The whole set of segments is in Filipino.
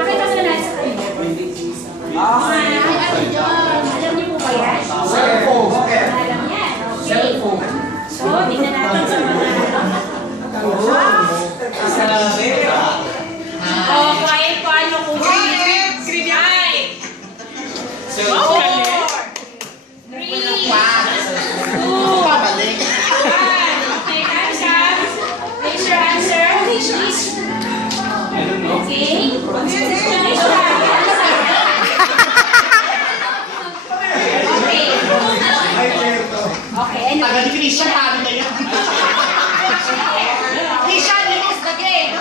Pakita mo na natin sa kanya. Alam niyo po ba yan? Cellphone. Alam yan. Okay. So, tingnan natin sa mga quiet po. Ano kung taga ni Christian, sabi na yan. Christian, you lose the game.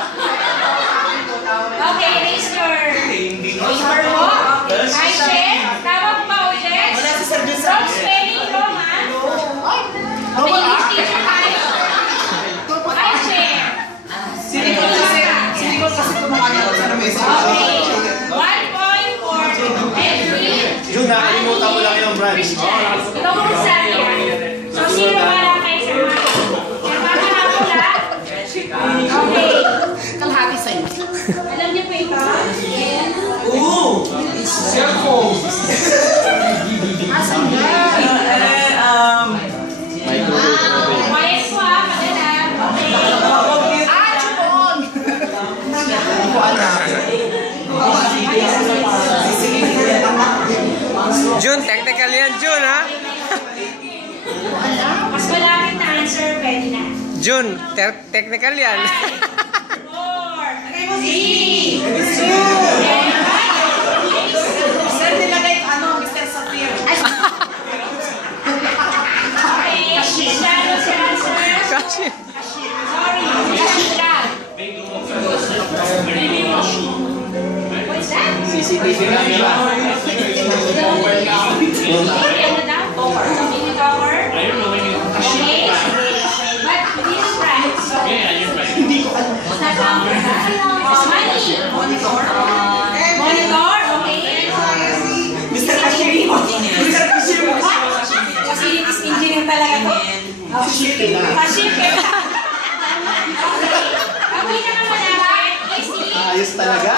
Okay, raise your paper po. Hi, Chef. Tama po ba, Ojes? From spelling wrong, ha? Okay, English teacher tayo. Hi, Chef. Sino kasi kumakanya sa mesa? Okay. 1 point for every Jun, nakalimutan mo lang yung brand. Ikaw mo sa so, sino wala kayo sa mga? Yung mga nakapula? Okay. Kalahati sa'yo. Alam niyo po ito? Cellphone. Asan yan? Quiet po ha, padala. Okay. Chupon! Hindi ko alam. Jun, technical yan, Jun, ha? Mas malapit na answer, pwede na. Jun, technical yan. 5, 4, 3, 2, Sir, nilagay Mr. Safir. okay. Ano si answer? Kasi, Sorry. What's that? CCTV camera. Ano daw? Mini cover? Okay. But this price. Hindi ko alam. Money. Monitor? Okay. Mr. Kashiri mo. Mr. Kashiri mo. Facilities engineer talaga to. Kashiri na. Cashier. Okay. Okay na naman naman. Easy. Ayos talaga.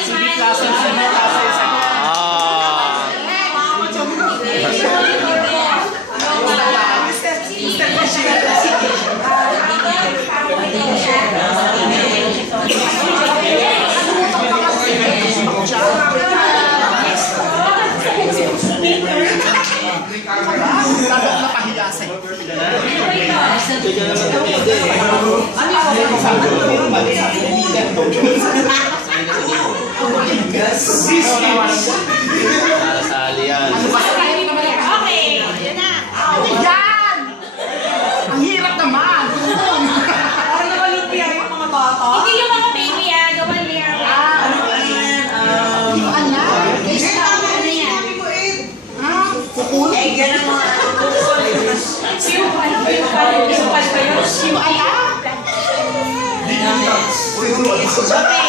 Sige, klase na sa mga klase sa Mr. Kashiri. Dapat napahiya sa'yo. para sa aliyan. Okay. Yan! Ang hirap naman! Parang nakalupia yung mga bata. Hindi yung mga baby gawan niya. Hindi ko alam. Ano yan? Kukul? Yung ano ba yung pala? Yung pala ba yun? Hindi ko alam. Okay.